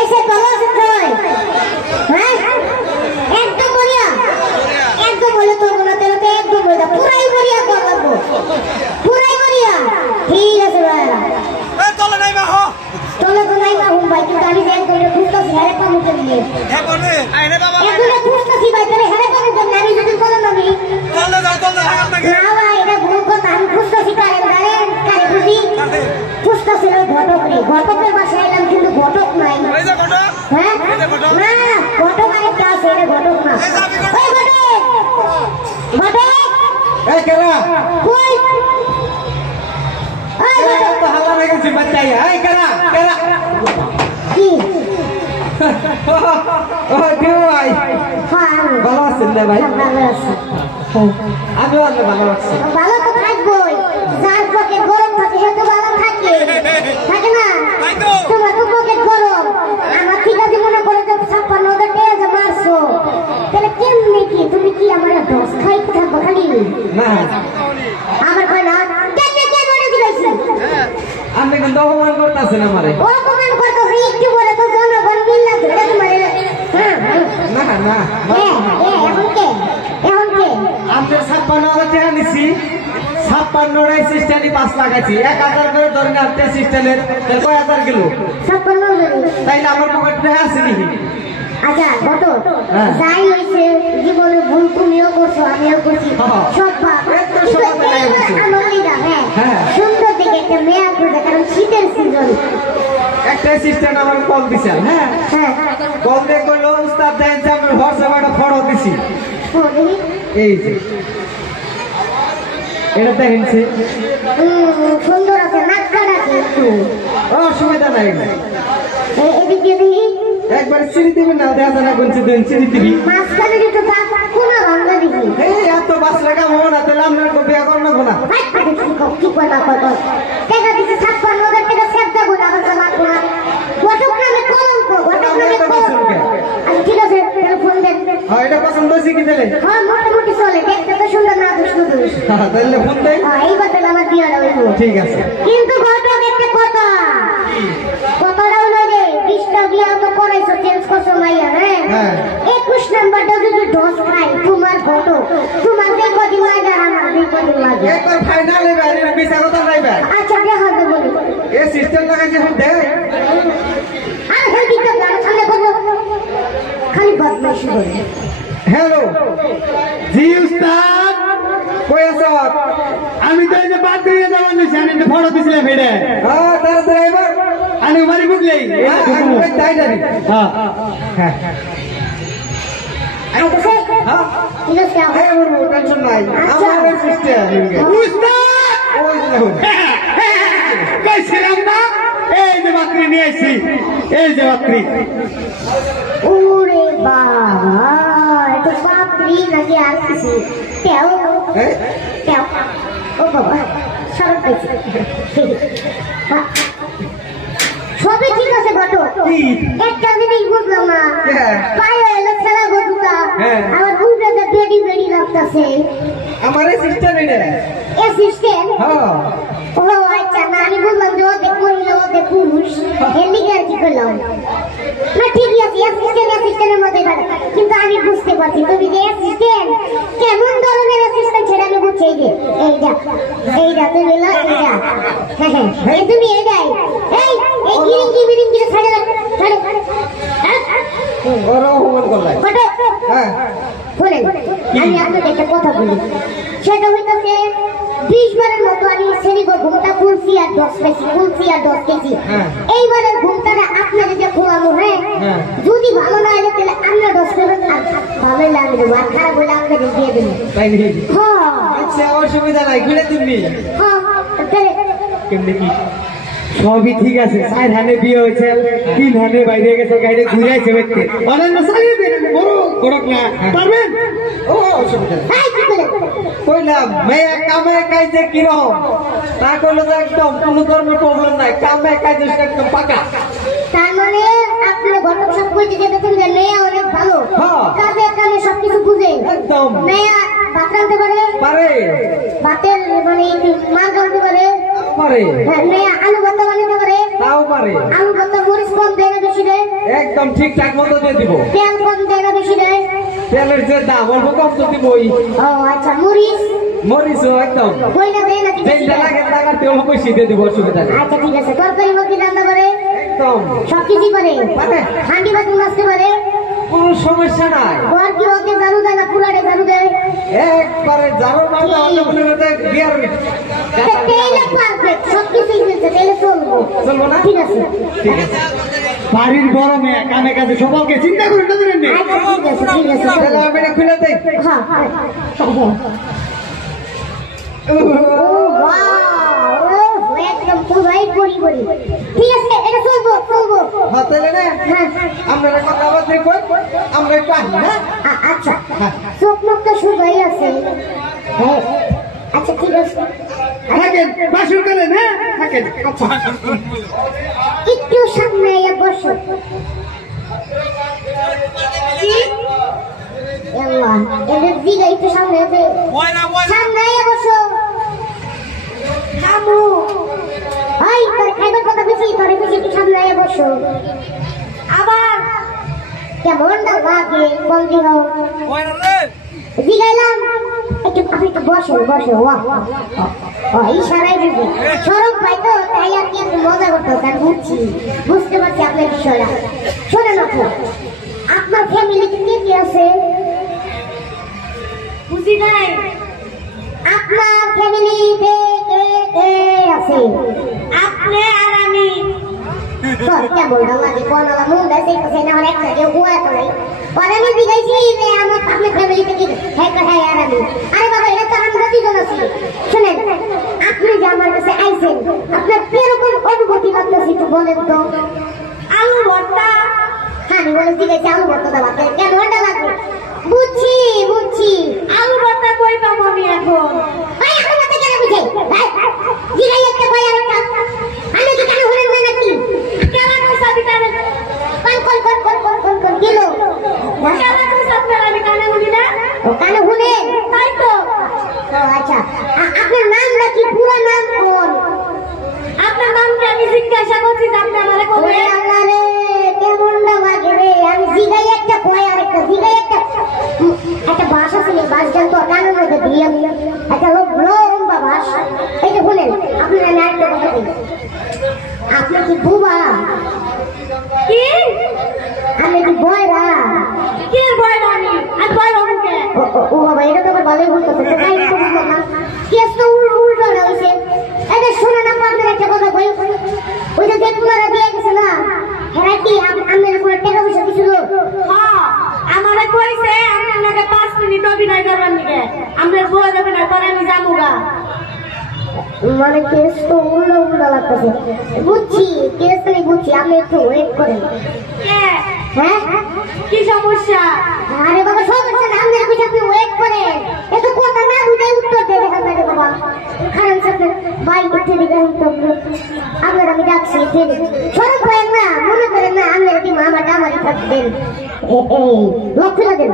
এসে ভালো আছেন সবাই? হ্যাঁ একদম বড়িয়া, একদম বলে তো না তেলতে একদম বড়িয়া, পুরাই বড়িয়া করবো, পুরাই বড়িয়া। ঠিক আছে ভাই, তোলে নাই মা হো, তোলে তো নাই মা হুম ভাই, কিন্তু আমি যে একদম খুঁজতেছি হারে পাবো কেমনে? হ্যাঁ বলে আইনে বাবা একদম খুঁজতেছি ভাই, তাহলে হারে পাবো কেমনে? আমি যদি বলো না আমি তোলে যাও তোলে হ্যাঁ আপনাকে না ভাই, এটা ভুল কথা। আমি খুঁজতেছি কারে জানেন, কারে খুঁজি? খুঁজতেছি ওই ঘটকরে, ঘটকের বাসায় এলাম কিন্তু ঘটক নাই। এই যে ঘটক, হ্যাঁ না ঘটক আরেকটা আছে, এটা ঘটক না। ওই ঘটক, ঘটক এই কেরা কই? ওই এই ঘটক তো হালা হয়ে গেছে বাচ্চাই। এই কেরা কেরা কি? ও দিও ভাই, হ্যাঁ আমি ভালো আছেন না ভাই? ভালো আছি। আমি অনেক ভালো আছি। ভালো তো থাকবোই, যার পকেট গরম থাকে সে তো ভালো থাকে, থাকে না? তোমার তো পকেট গরম, আমার ঠিক আছে মনে করে যে 56,000 টাকা যে মারছো, তাহলে কেমনি কি তুমি কি আমার দোষ খাইতে থাকবো খালি? না আমার কয় না কেমনে কে মনে দিলাইছি? আপনি কিন্তু অপমান করতেছেন আমারে। ও কমান করতে হয় একটু বলে তো জনগণ মিল্লা ধরে তোমারে। হ্যাঁ না না এখন কে, এখন কে? আপনি 56,000 টাকা নিছি, 56 সিস্টেমই 5 লাগাইছি, 1,000 করে ধরেন আপনি সিস্টেমের কয় হাজার গেল? 56,000। তাইলে আমার পকেটে আছে নাকি? আচ্ছা কত হ্যাঁ। যাই হয়েছে, জীবনে ভুল তুমিও করছো আমিও করছি, হ্যাঁ। সব ভাব। একটু সমাজে নাই কিছু। আমার লিডা হ্যাঁ হ্যাঁ। সুন্দর দিকে একটা মেয়ে খুঁজে, কারণ শীতের সিজন। একটা সিস্টেম আমার কল দিছে। হ্যাঁ হ্যাঁ কল দিয়ে কইলো উস্তাদ দেন যে আমি হোয়াটসঅ্যাপে একটা ফটো দিছি। ও দেখি। এই যে এটা দেখেনছে, সুন্দর আছে, নাকটা নাকি একটু অসুবিধা নাই। এদিকে দেখি, একবার চিনি দিবেন না, দেখা যায় না কোন চিনি দিবি। মাঝখানে যদি কোনো রঙা দেখি। এই এত বাস লেখা হবো না, তাহলে আপনার বিয়া করেন না। কি কথা কথা টাকা দিচ্ছে 56,000 টাকা সেভ দেবো না, আমার লাগবো না। ঘটক নামে কলঙ্ক, ঘটক নামে কলঙ্ক। আচ্ছা ঠিক আছে, ফোন দেন। হ্যাঁ এটা পছন্দ হয়েছে কি তাহলে? হ্যাঁ মোটামুটি চলে, দেখতে তো সুন্দর না দুষ্টু দুষ। হ্যাঁ তাহলে ফোন দেয়। এই কথা আমার দিয়ে দেবো। ঠিক আছে, কিন্তু ঘটক একটা কথা, কথাটা হলো যে 20টা বিয়া তো করাইছো, চেঞ্জ করছো মাইয়া। হ্যাঁ 21 নাম্বারটা যদি ঢোস খাই তোমার ঘটক, তোমার যে কদিন লাগে আর আমার যে কদিন লাগে। একবার ফাইনাল এবার এর বিচার কথা নাইবা। আচ্ছা দেখা হবে বলি। এই সিস্টেম লাগাইছে ফোন দেয়। আর হেই দিতে গান সামনে করবো, খালি বদমাইশি করে। হ্যালো জি উস্তাদ, কই আছো? আমি তো এই যে বাদ দিয়ে যাবার নিছি, আমি একটা ফটো দিছিলাম ভিড়ে। হ্যাঁ তাড়াতাড়ি এবার আমি বাড়ি বুঝলেই তাই জানি। হ্যাঁ হ্যাঁ আইতাছে? হ্যাঁ ঠিক আছে এই আমার টেনশন নাই, আচ্ছা। আমার সিস্টেম উস্তাদ ওই দেখুন। কইছিলাম না, এই যে বাকরি নিয়ে আসছি, এই যে বাকরি। ওরে বাবা, এত বাপরি নাকি আর কিছু? তেও হ্যাঁ তেও, ও বাবা সরব পেয়েছে। সবই ঠিক আছে ঘটক, কি? একটা জিনিস বুঝলাম না, হ্যাঁ। পায়ে এলো খেলা গজুটা, হ্যাঁ। আমার বুঝতে বেডি বেডি লাগতেছে। আমার এই সিস্টেম এটা। অ্যাসিস্ট্যান্ট? হ্যাঁ ও আচ্ছা, না আমি বললাম যে ওদের মহিলা ওদের পুরুষ, এর লিগে আর কি করলাম না। ঠিকই আছে, অ্যাসিস্ট্যান্টের মধ্যে পারে, কিন্তু আমি বুঝতে পারছি তুমি যে অ্যাসিস্ট্যান্ট, কেমন ধরনের অ্যাসিস্ট্যান্ট সেটা আমি বুঝছি। এই যে এইটা তুমি বললো এইটা, হ্যাঁ এই তুমি এইটাই, এই গিরিঙ্গি মিরিঙ্গি ছাড়ে ছাড়ে ওরা অপমান করলাই। হ্যাঁ বলেন, আমি আপনাকে একটা কথা বলি, সেটা হইতেছে 20 বারের মতো আমি শ্রেণী ঘুমটা খুলছি আর 10 পেয়েছি, খুলছি আর 10 পেয়েছি। হ্যাঁ। এইবারের ঘুমটাটা আপনাকে যে খোলাবো, হ্যাঁ হ্যাঁ। যদি ভালো না হয় তাহলে আমরা 10 করবেন, আর ভালো লাগে দেবো, আর খারাপ হলে আপনাকে দিয়ে দেবো। তাই নাকি? হ্যাঁ আচ্ছা অসুবিধা নাই, ঘুরে তুমি হ্যাঁ তাহলে কেমনি কি? সবই ঠিক আছে, 4 ধানে বিয়ে হয়েছে, 3 ধানে বাইরে গেছে, গাড়ি ঘুরে আইছে ব্যক্তি অনন্য চালিয়ে দেন, বড় করক না পারবেন। ও অসুবিধা নাই। এই কি করে? কইলাম মেয়ে কামে কাজে কিরকম, তা কইলো যে একদম কোনো ধরনের প্রবলেম নাই, কামে কাজে একদম পাকা। তার মানে আপনি ঘটক সব কইতে যেতেছেন যে মেয়ে অনেক ভালো, হ্যাঁ। কাজে কামে সবকিছু বুঝে, একদম মেয়ে ভাত রাঁধতে পারে, পারে ভাতের মানে মাছ রাঁধতে পারে, পারে হ্যাঁ, মেয়ে আলু ভর্তা বানাতে পারে, তাও পারে। আলু ভর্তা মরিচ কম দেয় না বেশি দেয়? একদম ঠিকঠাক মতো দিয়ে দিব। তেল কম দেয় না বেশি দেয়? তেলের যে দাম অল্প কম তো দিবই। ও আচ্ছা, মরিচ মরিচও একদম বইলা দেয় নাকি বেশি যেটা দেয়? লাগে টাকা তেল বেশি দিয়ে দিব, অসুবিধা নেই। আচ্ছা ঠিক আছে। তরকারি মধ্যে রান্না করে? একদম সবকিছু করে? পারে। হাঁড়ি বাসন মাজতে পারে? কোনো সমস্যা নাই। ঘর কি ওকে জানু দেয় না পুরাটে জানু দেয়? একবারে জানো মারলে অন্য মনে হতে বিয়ার তেলে পারফেক্ট, সবকিছুই ফেলছে, তেলে চলবো। চলবো না? ঠিক আছে। ঠিক আছে। বাড়ির বড় মেয়ে কানে কাছে সবাইকে চিন্তা করে দেবেন নি। আচ্ছা ঠিক আছে ঠিক আছে। তাহলে আমি এটা খুলে দেই। হ্যাঁ হ্যাঁ। ও ওয়াও, ও একদম পুরাই পরি পরি। ঠিক আছে, এটা চলবো চলবো। হ্যাঁ তাহলে না হ্যাঁ আমরা কথা বলতে দেখব, আমরা একটু আসি না। আচ্ছা, চোখ মুখ তো শুকাই আছে। হ্যাঁ আচ্ছা ঠিক আছে। থাকেন বাসুর করেন, হ্যাঁ থাকেন। আচ্ছা একটু সামনে আইয়া বসো। আল্লাহ, এদের দিকে একটু সামনে এসে Buena, buena. সামনে আইয়া বসো। থামো। এই তোর খাইবার কথা বেশি, তোর বেশি একটু সামনে আইয়া বসো। আবার কেমনটা লাগে বন্দি হও। Buena, red. দিলাম একটু, আপনি একটু বসো বসো। ওয়াহ ও ইশারাই দিবে, সরব পাইতো তাই আর কি একটু মজা করতো। তার বুঝছি, বুঝতে পারছি আপনার বিষয়টা। শোনেন আপু, আপনার ফ্যামিলিতে কে কে আছে? বুঝি নাই। আপনার ফ্যামিলিতে কে কে আছে? আপনি আর আমি। তোর কেমন লাগে কোন মন দেশে কোসে না অনেক লাগে হুয়া তো নাই। পরে আমি দিগাইছি যে আমার আপনার ফ্যামিলিতে কি হ্যাঁ হ্যাঁ আর আমি। আরে বাবা, এটা তো আমরা দুজন আছি। শুনেন, আপনি যে আমার কাছে আইছেন, আপনার কিরকম অনুভূতি লাগতেছে একটু বলেন তো। আলু ভর্তা। হ্যাঁ আমি বলে দিগাইছি আলু ভর্তা দেওয়া কেমনটা লাগে? বুঝছি বুঝছি। আলু ভর্তা কই পাবো আমি এখন? ভাই আলু ভর্তা কেন বুঝাই? জিগাই একটা কই আর একটা আমি কি কেন হলেন না নাকি? কেমন সাবি কানে কোন কিলো কেমন সাবি আমি কানে শুনি না? ও কানে শুনে তাই তো। ও আচ্ছা, আপনার নামটা কি? পুরো নাম কোন? আপনার নাম কি আমি জিজ্ঞাসা করছি, আপনি আমারে কবে? আল্লাহ রে, কেমনটা লাগে রে। আমি জিগাই একটা কই আর একটা জিগাই একটা বাস আছে, বাস জানতো কানের মধ্যে দিয়ে আমি একটা লম্বা বাস। এই যে শুনেন, আপনার আমি আরেকটা কথা বলি। আপনি কি বুবা? কি আমি কি বয়রা? কে বয়রা? আমি বয়রা কে? ও বাবা, এটা তো আবার ভালোই বলতেছে। তো তাই তো বুঝলাম না, কেস তো উল্টো হইছে। এটা শোনা না, আপনার একটা কথা বলি। ওই যে দেখুনারা দিয়ে গেছে না, হ্যাঁ কি আপনার কোনো টাকা পয়সা দিছিল? হ্যাঁ আমারে কইছে আপনাকে 5 মিনিট অভিনয় করবার নিকে। আপনার বলে দেবেন না, পরে আমি যাবো গা। মানে কেস তো উল্টো উল্টো লাগতেছে। বুঝছি, কেস তো বুঝছি, আপনি একটু ওয়েট করেন। হ্যাঁ কি সমস্যা? আরে বাবা সমস্যা না, আপনি আপনি ওয়েট করেন। এত কথা না বুঝে উত্তর দেবে আপনাকে বাবা। কারণ সাথে বাইক উঠে দিকে আপনার আমি ডাকছি সরব করেন না, মনে করেন না আপনার কি মামা টামারি থাকবেন। এই লক খুলে দেন,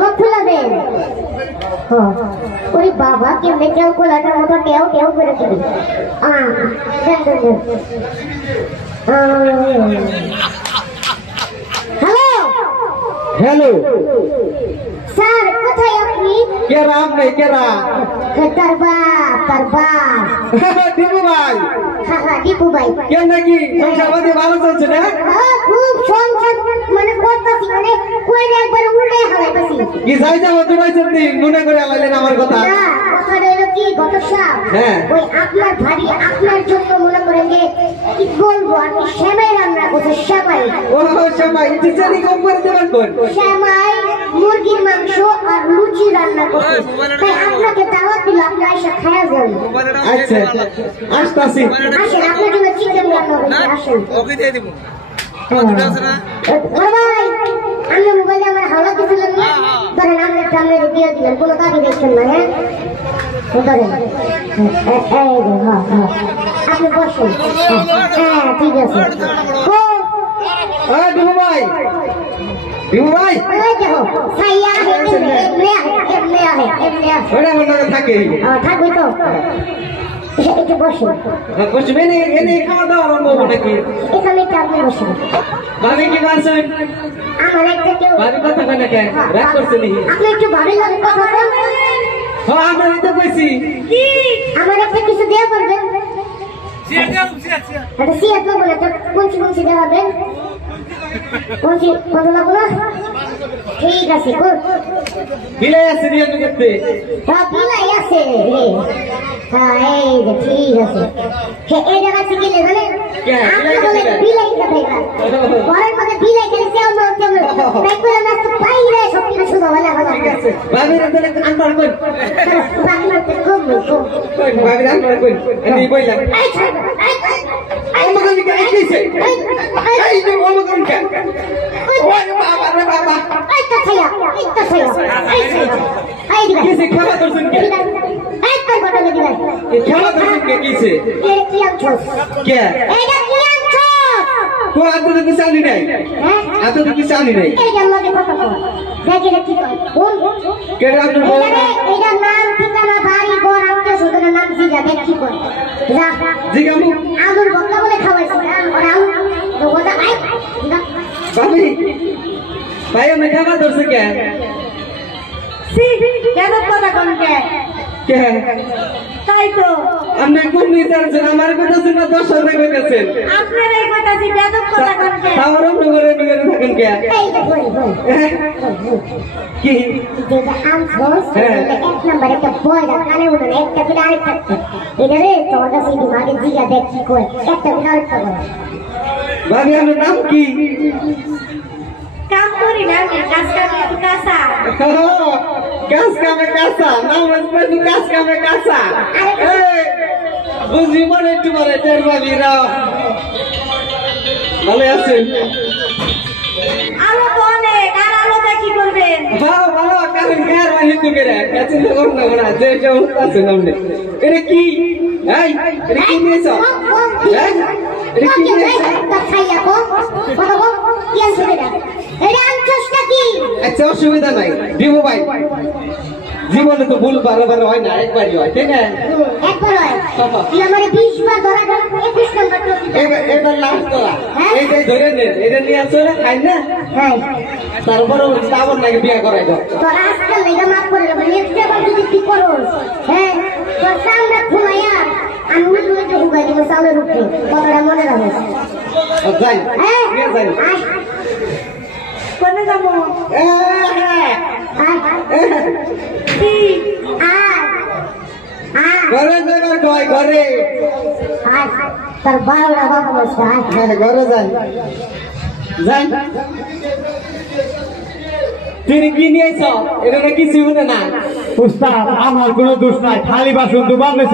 লক খুলে দেন। ওই বাবা কেমনে কেউ কোলাটার মতো কেউ কেউ করে দিবি। হ্যালো হ্যালো স্যার, কোথায় আপনি? কেরা আপনি কেরা? তার বাপ দিবু ভাই। হ্যাঁ দীপু ভাই। কেন নাকি সংসারবাদী ভালো চলছে না? খুব সংসার মানে করতেছি, মানে কইলে একবার উল্টে হালাইতেছি। কি যাই যাবো তোমায় সত্যি মনে করে আলাইলেন আমার কথা। না, কথাটা হলো কি ঘটসা, হ্যাঁ। ওই আপনার ভারী আপনার জন্য মনে করেন যে কি বলবো, আমি সেমাই রান্না করছি। সেমাই ও সবাই টিচারি কম করে দেবেন কোন? সেমাই, মুরগির মাংস আর লুচি রান্না করছি। তাই আপনাকে দাওয়াত দিল, আপনি এসে খায়া যান। আচ্ছা আসতাছি। আসেন, আপনার জন্য চিকেন রান্না করছি, আসেন। ওকে দিয়ে দিব। ভাই আমি মোবাইলে আমার হাওলা দিয়েছিলেন না, ধরেন আপনার সামনে দিয়ে দিলেন, কোনো দাবি দেখছেন না। হ্যাঁ ধরেন, আপনি বসুন। হ্যাঁ ঠিক আছে। দিবু ভাই, দিবু ভাই দেখো সাইয়া এমনি আহে। ওটা মনে থাকে। থাকবে তো। একটু বসুন বসে এনে খাওয়া দাওয়া আরম্ভ হবো নাকি? এখানে একটু আপনি বসুন। ভাবি কি বলছেন? আমার একটা কেউ ভাবি কথা কয় না কেন? রাগ করছে নাকি? আপনি একটু ভাবির লাগে কথা বলেন। হ্যাঁ আমরা তো কইছি আমার একটা কিছু দেওয়া করবেন। সিয়া দিলাম, সিয়া, সিয়া। একটা সিয়া তো বলে তো কোনছি দেওয়াবেন কোনছি কত লাগলো না? ঠিক আছে বিলাই আছে দিয়ে করতে বিলাই আছে হ্যাঁ এই যে ঠিক আছে এই জায়গা থেকে গেলে জানেন আপনি বলে বিলাই খাইবা ঘরের মধ্যে বিলাই খেলে কেউ না কেউ তাই করে না তো বাইরে সব কিছু শুধু ভালো ভালো ঠিক আছে ভাবির তো আনবার কই বাংলাতে কম ভাবির আনবার কই আমি বইলাম আমাকে কি কইছে এই যে আমাকে কেন ওই বাবা রে বাবা এইটা ছায়া এই দিকে কিসে খাওয়া করছেন কে একবার ঘটনা দিলাই খাওয়া করছেন কে কিসে কি আনছস কে এইটা কি আনছস তো আতো তো কিছু আনি নাই হ্যাঁ আতো তো কিছু আনি নাই এই জানলাতে কথা কর দেখি এটা কি কর বল কে আপনার বউ এইটা নাম ঠিকানা বাড়ি ঘর আত্মীয় স্বজনের নাম জিগা দেখ কি কর যা জিগামু আলুর বকলা বলে খাওয়াইছি আর আলু তো ওটা আই ভাবি ভাই আমি খাওয়া ধরছে কে কেন কথা কোন কে কে তাই তো আপনি কোন বিচারছেন আমার কথা শুনে 10,000 কইতেছেন আপনার এই কথা জি বেদক কথা কোন কে আমার নগরে নগরে থাকেন কে এই যে বল কি যেটা আনছস এক নাম্বার একটা বয়রা কানে উঠে একটা করে আরেকটা এটা রে তোর কাছে দিমাগে জিগা দেখ কি কয় একটা করে আরেকটা বল ভাবি আমার নাম কি কাম করি না কাজ কাম কাসা গাছ কামে কাঁচা নাম হচ্ছে গাছ কামে কাঁচা বুঝি মনে একটু মনে টের ভাবি রাও ভালো আছেন আলো তো অনেক আর আলোটা কি করবেন ভালো ভালো কারণ গার আনি তুমি রে চিন্তা করুন না বড়া যে যে আছেন আপনি এটা কি এই এটা কি নিয়েছো এটা কি নিয়েছো খাইয়া কো কথা বল কি আছে এটা এটা আনছসটা কি আচ্ছা অসুবিধা নাই দিব ভাই জীবনে তো ভুল বারবার হয় না একবারই হয় তাই না একবার হয় তুই আমারে 20 বার ধরা গেল 21 নাম্বার তো এবার লাস্ট তোরা এইটাই ধরে নেন এটা নিয়ে চলে খাই না হ্যাঁ তারপরে শ্রাবণ নাকি বিয়ে করাই দাও তোরা আজকাল লেগা মাফ করে দেবো একটা বার যদি কি করোস হ্যাঁ তোর সামনে ফুলাইয়া আমি উল্টো উল্টো হুগাই দিব সামনের উপরে কথাটা মনে রাখিস যাই হ্যাঁ নিয়ে যাই কোনে যাবো ঘরে যাবার কয় ঘরে তোর বারোটা বাবা বসে ঘরে যাই যাই তুমি কি নিয়েছ এটা কিছু না উস্তাদ আমার কোনো দোষ নাই খালি বাসন তো বাংলাদেশ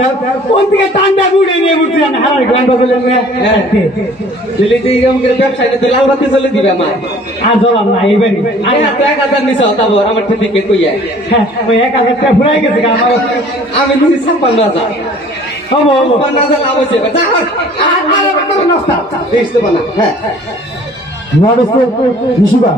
কোন থেকে টান্ডা গুড়ে নিয়ে উঠছি আমি হারার গ্রান্ড বলে দিল্লি থেকে আমাকে ব্যবসায় তো লাল বাতি চলে দিবে আমার আর জ্বলাম না এবারই আরে এত 1,000 নিছ তারপর আমার থেকে কইয়া ওই 1,000 টাকা ফুরাই গেছে আমার আমি নিছি 56,000 হবো হবো 56,000 লাভ হয়েছে যা আর নষ্ট দিস তো না হ্যাঁ নড়ছে নিশিবা